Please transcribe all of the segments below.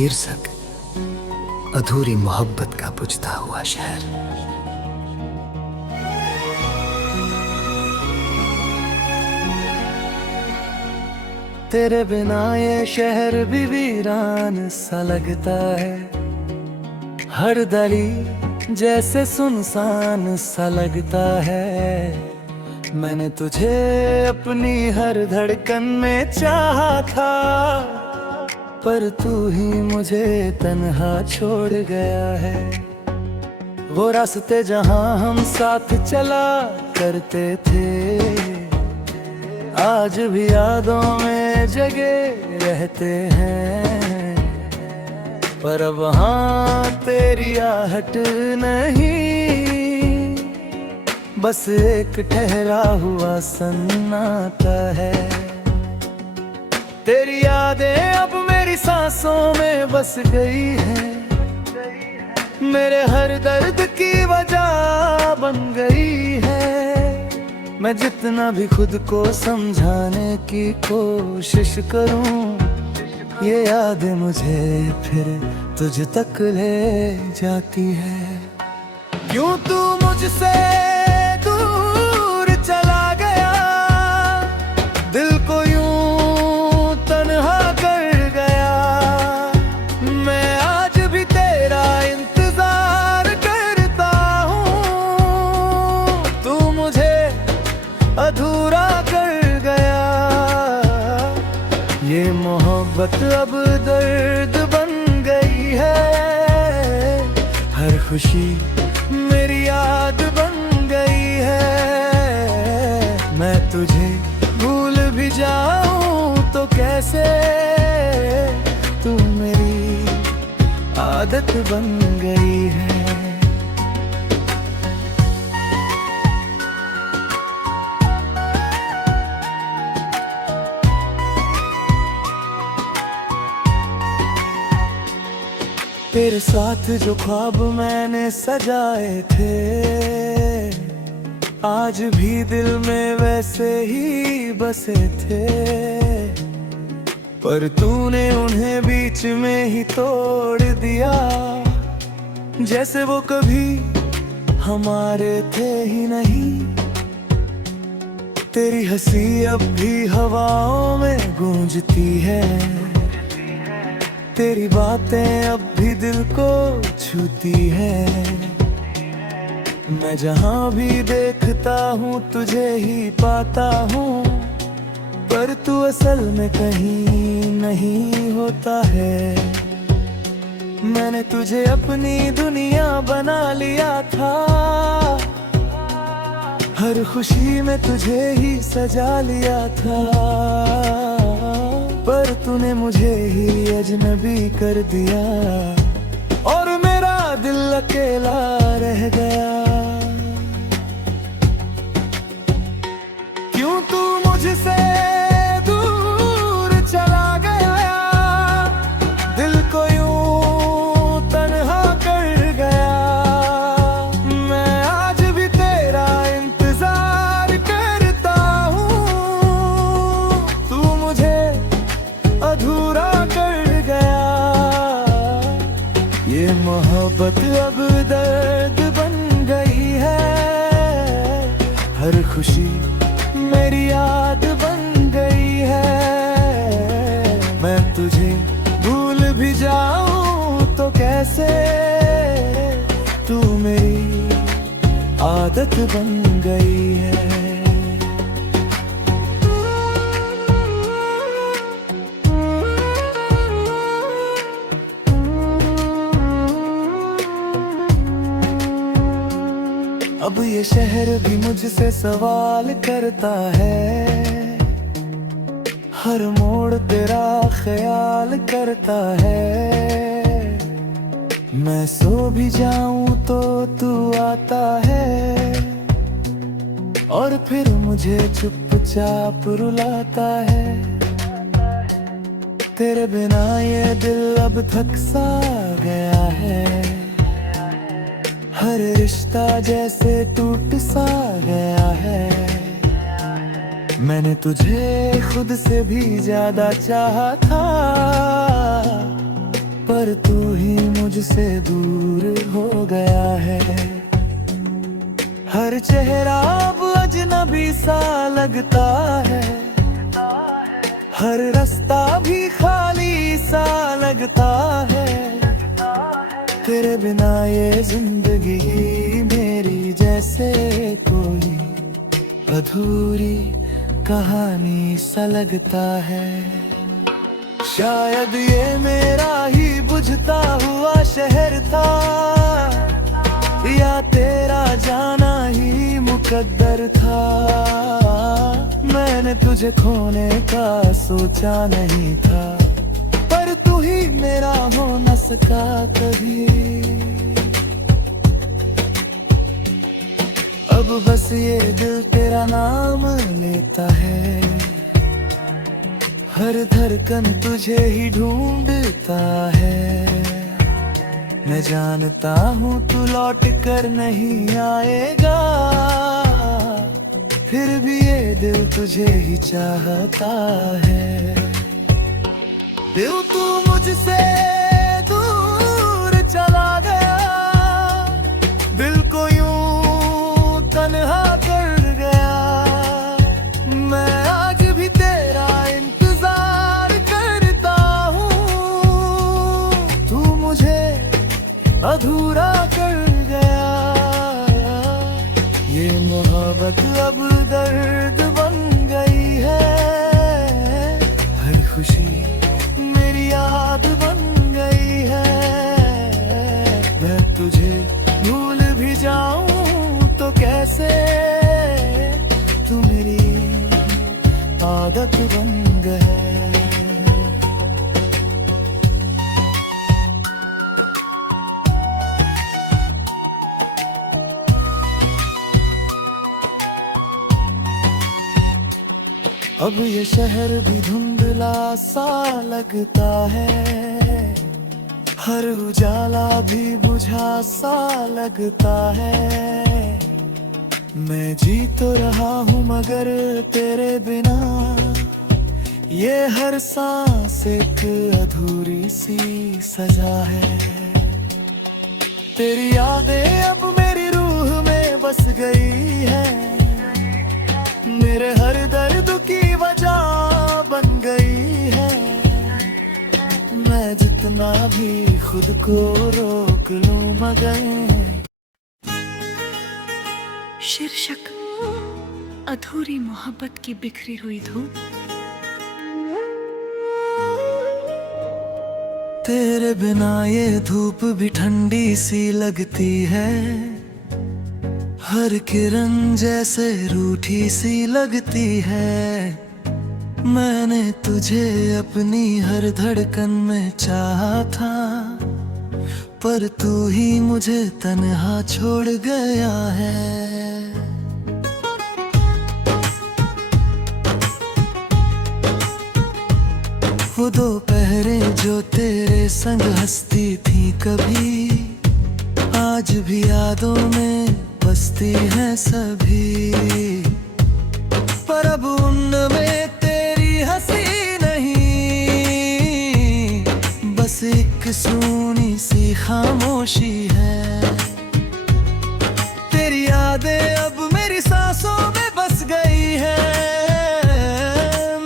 शीर्षक अधूरी मोहब्बत का बुझता हुआ शहर। तेरे बिना ये शहर भी वीरान सा लगता है, हर गली जैसे सुनसान सा लगता है। मैंने तुझे अपनी हर धड़कन में चाहा था, पर तू ही मुझे तन्हा छोड़ गया है। वो रास्ते जहां हम साथ चला करते थे, आज भी यादों में जगे रहते हैं। पर अब वहां तेरी आहट नहीं, बस एक ठहरा हुआ सन्नाटा है। तेरी यादें अब मेरी सांसों में बस गई है, मेरे हर दर्द की वजह बन गई है। मैं जितना भी खुद को समझाने की कोशिश करूं, ये याद मुझे फिर तुझ तक ले जाती है। क्यों तू मुझसे दूर चला गया, दिल को यूं तन्हा कर गया। मैं आज भी तेरा इंतजार करता हूँ, तू मुझे अधूरा कर गया। ये मोहब्बत अब दर्द बन गई है, हर खुशी मेरी याद बन गई है। मैं तुझे भूल भी जाऊं तो कैसे, तू मेरी आदत बन गई है। तेरे साथ जो ख्वाब मैंने सजाए थे, आज भी दिल में वैसे ही बसे थे। पर तूने उन्हें बीच में ही तोड़ दिया, जैसे वो कभी हमारे थे ही नहीं। तेरी हंसी अब भी हवाओं में गूंजती है, तेरी बातें अब भी दिल को छूती है। मैं जहां भी देखता हूँ तुझे ही पाता हूँ, पर तू असल में कहीं नहीं होता है। मैंने तुझे अपनी दुनिया बना लिया था, हर खुशी में तुझे ही सजा लिया था। पर तूने मुझे ही अजनबी कर दिया, और मेरा दिल अकेला रह गया। क्यों तू मुझसे दूर चला गया, दिल को यूं तन्हा कर गया। मैं आज भी तेरा इंतजार करता हूँ, तू मुझे अधूरा कर गया। ये मोहब्बत अब दर्द बन गई है, हर खुशी मेरी याद बन गई है। मैं तुझे भूल भी जाऊं तो कैसे, तू मेरी आदत बन गई है। अब ये शहर भी मुझसे सवाल करता है, हर मोड़ तेरा ख्याल करता है। मैं सो भी जाऊं तो तू आता है, और फिर मुझे चुपचाप रुलाता है। तेरे बिना ये दिल अब थक सा गया है, हर रिश्ता जैसे टूट सा गया है। मैंने तुझे खुद से भी ज्यादा चाहा था, पर तू ही मुझसे दूर हो गया है। हर चेहरा अब अजनबी सा लगता है, हर रास्ता भी खाली सा लगता है। तेरे बिना ये जिंदगी मेरी जैसे कोई अधूरी कहानी सा लगता है। शायद ये मेरा ही बुझता हुआ शहर था, या तेरा जाना ही मुकद्दर था। मैंने तुझे खोने का सोचा नहीं था, पर तू ही मेरा हो न सका कभी। अब बस ये दिल तेरा नाम लेता है, हर धड़कन तुझे ही ढूंढता है। मैं जानता हूँ तू लौट कर नहीं आएगा, फिर भी ये दिल तुझे ही चाहता है। दिल तू मुझसे दूर चला गया, दिल को यूं तन्हा कर गया। मैं आज भी तेरा इंतजार करता हूँ, तू मुझे अधूरा कर गया। ये मोहब्बत अब दर्द बन गई है, हर खुशी मेरी याद बन गई है। मैं तुझे भूल भी जाऊं तो कैसे, तू मेरी आदत बन गए। अब ये शहर भी धुंधला सा लगता है, हर उजाला भी बुझा सा लगता है। मैं जी तो रहा हूँ मगर तेरे बिना, ये हर सांस एक अधूरी सी सजा है। तेरी यादें अब मेरी रूह में बस गई है, मेरे हर दर्द की वजह बन गई है। मैं जितना भी खुद को रोक लूं मगर। शीर्षक अधूरी मोहब्बत की बिखरी हुई धूप। तेरे बिना ये धूप भी ठंडी सी लगती है, हर किरण जैसे रूठी सी लगती है। मैंने तुझे अपनी हर धड़कन में चाहा था, पर तू ही मुझे तन्हा छोड़ गया है। वो दोपहरें जो तेरे संग हंसती थी कभी, आज भी यादों में बसती हैं सभी। पर अब उनमें तेरी हंसी नहीं, बस एक सूनी सी खामोशी है। तेरी यादें अब मेरी सांसों में बस गई है,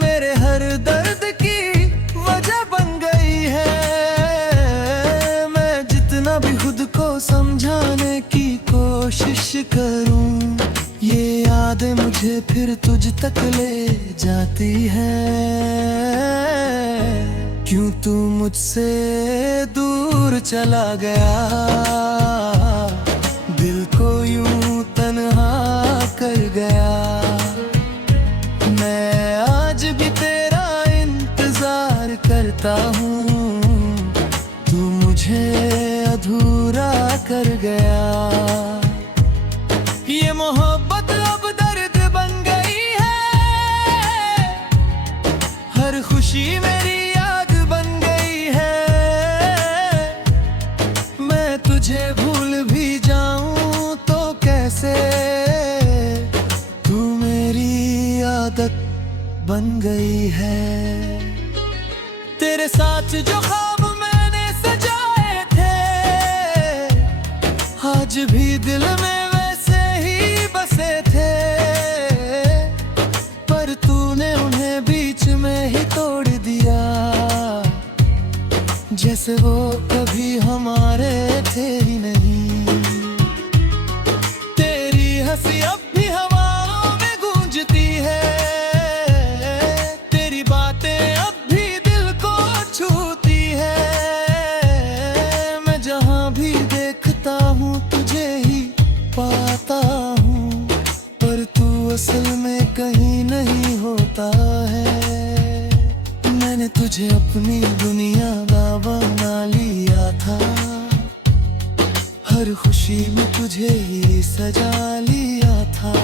मेरे हर दर्द की वजह बन गई है। मैं जितना भी खुद को समझाने की कोशिश करूं, ये यादें मुझे फिर तुझ तक ले जाती है। क्यों तू मुझसे दूर चला गया, दिल को यूं तन्हा कर गया। मैं आज भी तेरा इंतजार करता हूँ, तू मुझे अधूरा कर गया। ये मोहब्बत अब दर्द बन गई है, हर खुशी मेरी याद बन गई है। मैं तुझे भूल भी जाऊं तो कैसे, तू मेरी आदत बन गई है। तेरे साथ जो ख्वाब मैंने सजाए आज भी दिल में वैसे ही बसे थे, पर तूने उन्हें बीच में ही तोड़ दिया, जैसे वो कभी हमारे थे ही नहीं। तेरी हंसी अब भी हवाओं में गूंजती है, तेरी बातें अब भी दिल को छूती है। मैं जहाँ भी देखता हूँ तुझे ही पाता हूँ, पर तू असल में कहीं नहीं होता है। मैंने तुझे अपनी दुनिया का बना लिया था, हर खुशी में तुझे ही सजा लिया था,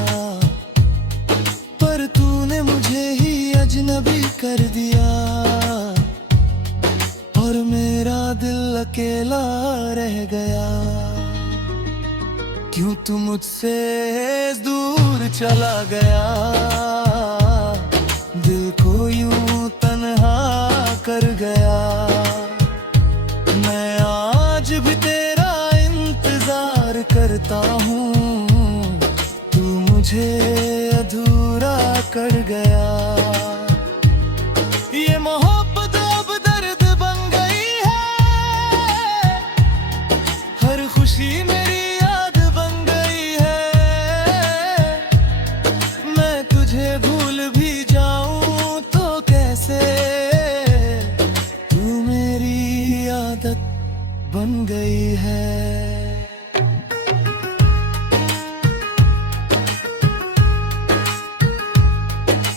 पर तूने मुझे ही अजनबी कर दिया, और मेरा दिल अकेला रह गया। क्यों तू मुझसे दूर चला गया, दिल को यूं तन्हा कर गया। मैं आज भी तेरा इंतजार करता हूँ, तू मुझे अधूरा कर गया। ये मोहब्बत अब दर्द बन गई है, हर खुशी मेरी याद बन गई है। मैं तुझे भूल भी जाऊं तो कैसे, तू मेरी आदत बन गई है।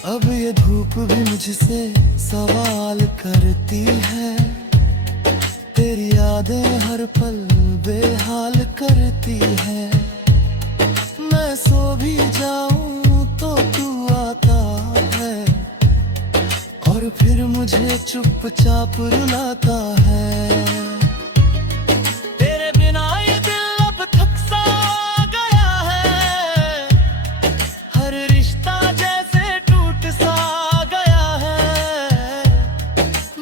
अब ये धूप भी मुझसे सवाल करती है, तेरी यादें हर पल बेहाल करती है। मैं सो भी जाऊं तो तू आता है, और फिर मुझे चुपचाप रुलाता है। तेरे बिना ये दिल अब थक सा गया है, हर रिश्ता जैसे टूट सा गया है।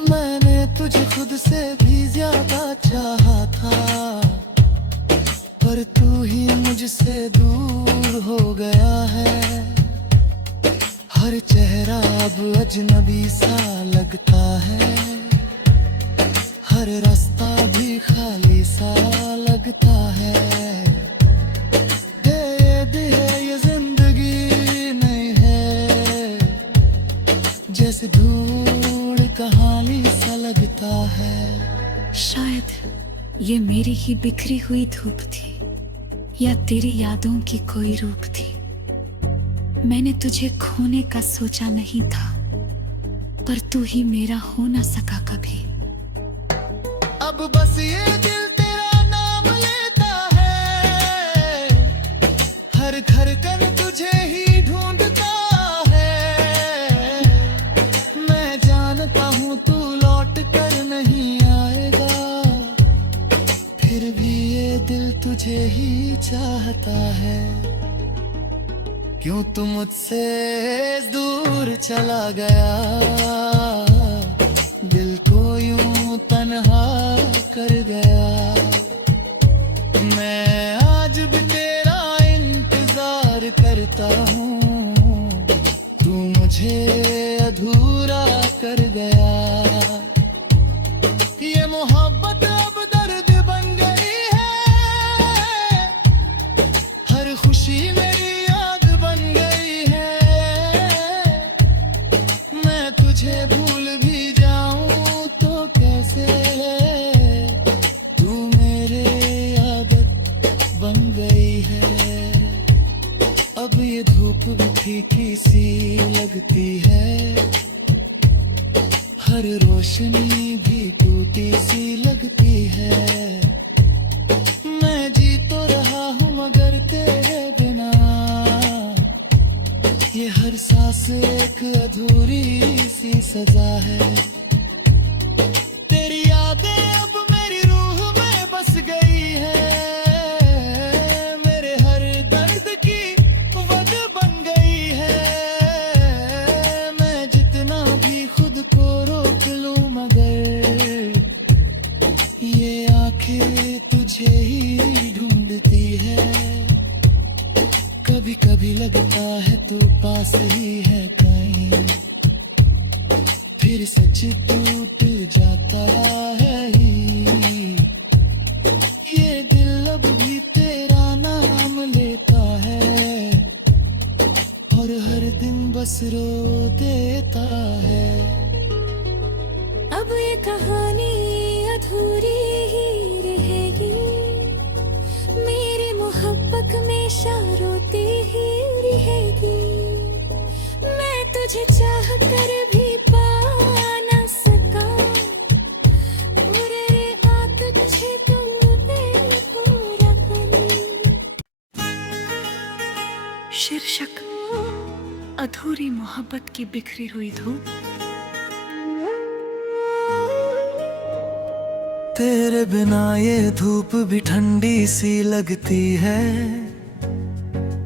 मैंने तुझे खुद से भी ज्यादा चाहा था, पर तू ही मुझसे दूर हो गया है। हर चेहरा अब अजनबी सा लगता है, हर रास्ता भी खाली सा लगता है। दे ये जिंदगी नहीं है, जैसे धूल कहानी सा लगता है। शायद ये मेरी ही बिखरी हुई धूप थी, या तेरी यादों की कोई रूप थी। मैंने तुझे खोने का सोचा नहीं था, पर तू ही मेरा हो ना सका कभी। अब बस ये दिल तेरा नाम लेता है, हर धड़कन तुझे ही ढूंढता है। मैं जानता हूँ तू लौट कर नहीं आएगा, फिर भी ये दिल तुझे ही चाहता है। क्यों तू मुझसे दूर चला गया, दिल को यूं तन्हा कर गया। मैं आज भी तेरा इंतजार करता हूँ, तू मुझे अधूरा कर गया। ये मोहब्बत अब दर्द बन गई है, हर खुशी मेरी याद बन गई है। मैं तुझे भूल भी जाऊं तो कैसे, तू मेरे आदत बन गई है। अब ये धूप भी फीकी सी लगती है, हर रोशनी भी टूटी सी लगती है। मैं जी तो रहा हूँ मगर तेरे बिना, ये हर सांस एक अधूरी सी सजा है। तेरी यादें अब मेरी रूह में बस गई है, मेरे हर दर्द की वजह बन गई है। मैं जितना भी खुद को रोक लूं मगर ये आंखें तुझे ही ढूंढती है। कभी लगता है तू पास ही है कहीं, फिर सच टूट जाता है ही। ये दिल अब भी तेरा नाम लेता है और हर दिन बस रो देता है। अब ये कहानी अधूरी ही रहेगी, मेरी मोहब्बत हमेशा रोती ही रहेगी। मैं तुझे चाह कर भी पा ना सका, पूरे रात तुझे तुमने पूरा करी। शीर्षक अधूरी मोहब्बत की बिखरी हुई धूप। तेरे बिना ये धूप भी ठंडी सी लगती है,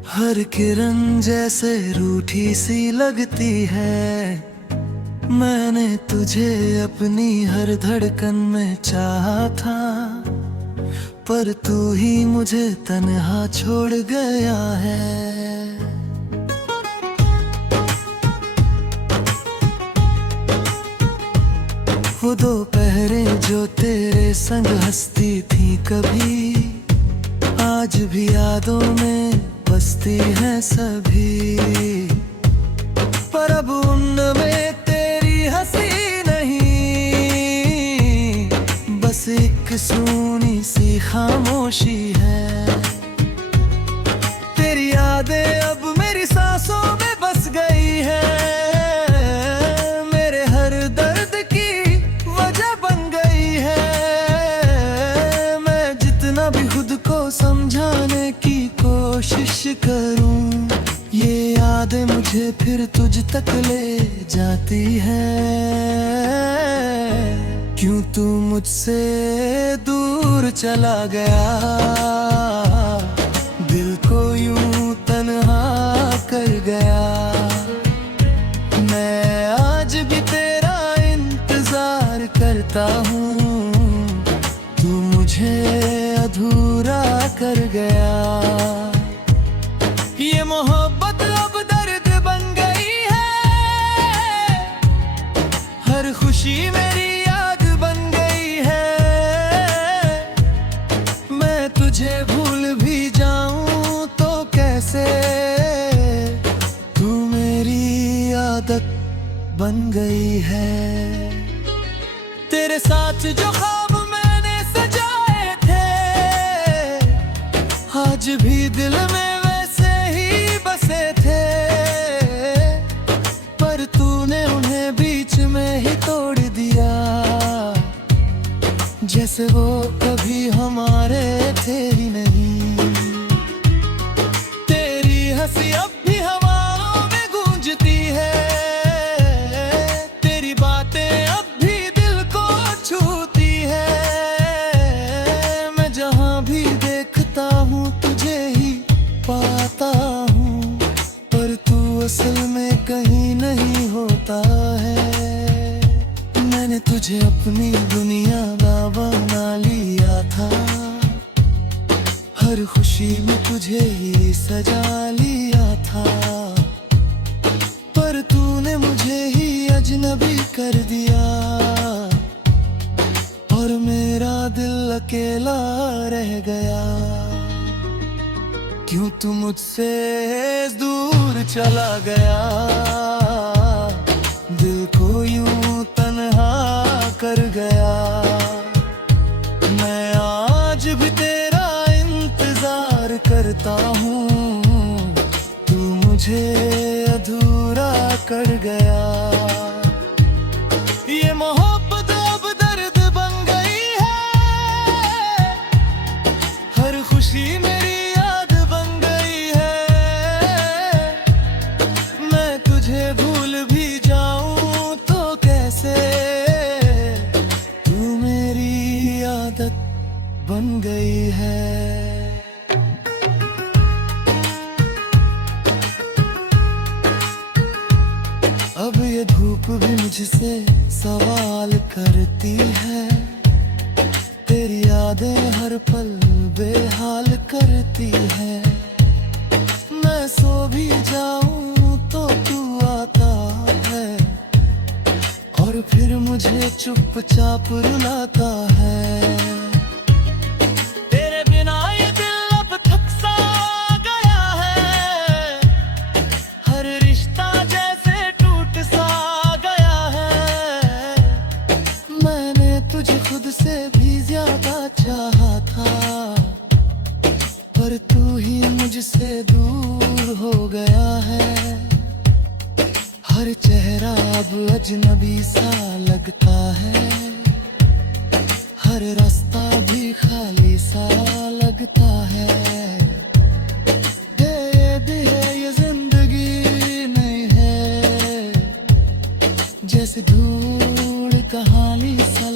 हर किरण जैसे रूठी सी लगती है। मैंने तुझे अपनी हर धड़कन में चाहा था, पर तू ही मुझे तन्हा छोड़ गया है। वो दोपहरें जो तेरे संग हंसती थी कभी, आज भी यादों में बसती हैं सभी। पर अब उनमें तेरी हंसी नहीं, बस एक सूनी सी खामोशी है। तेरी यादें अब मेरी सांसों में बस गई है, समझाने की कोशिश करूं। ये यादें मुझे फिर तुझ तक ले जाती है। क्यों तू मुझसे दूर चला गया, दिल को यूं तन्हा कर गया। मैं आज भी तेरा इंतजार करता हूँ, तू मुझे अधूरा कर गया। ये मोहब्बत अब दर्द बन गई है, हर खुशी मेरी याद बन गई है। मैं तुझे भूल भी जाऊं तो कैसे, तू मेरी आदत बन गई है। तेरे साथ जो ख्वाब मैंने सजाए थे, आज भी दिल में वैसे ही बसे थे। पर तूने उन्हें बीच में ही तोड़ दिया, जैसे वो कभी हमारे थे ही नहीं। तेरी हंसी अब भी हवाओं में गूंजती है, तेरी बातें अब भी दिल को छूती है। मैं जहाँ भी देखता हूँ तुझे ही पाता हूँ, पर तू असल में कहीं नहीं होता है। मैंने तुझे अपनी दुनिया का बना लिया था, हर खुशी में तुझे ही सजा लिया था। पर तूने मुझे ही अजनबी कर दिया, और मेरा दिल अकेला रह गया। क्यों तू मुझसे दूर चला गया, दिल को यूं तन्हा कर गया। मैं आज भी तेरा इंतजार करता हूँ, तू मुझे अधूरा कर गया। ये मोहब्बत अब दर्द बन गई है, हर खुशी मेरी याद बन गई है। मैं तुझे भूल भी जाऊं तो कैसे, तू मेरी आदत बन गई है। अब ये धूप भी मुझसे सवाल करती है, तेरी यादें हर पल बेहाल करती है। मैं सो चुपचाप रुलाता है। तेरे बिना ये दिल अब थक सा गया है, हर रिश्ता जैसे टूट सा गया है। मैंने तुझे खुद से भी ज्यादा चाहा था, पर तू ही मुझसे दूर हो गया है। हर चेहरा अब अजनबी सा लगता है, हर रास्ता भी खाली सा लगता है। दे ये जिंदगी नहीं है, जैसे धूल कहानी सा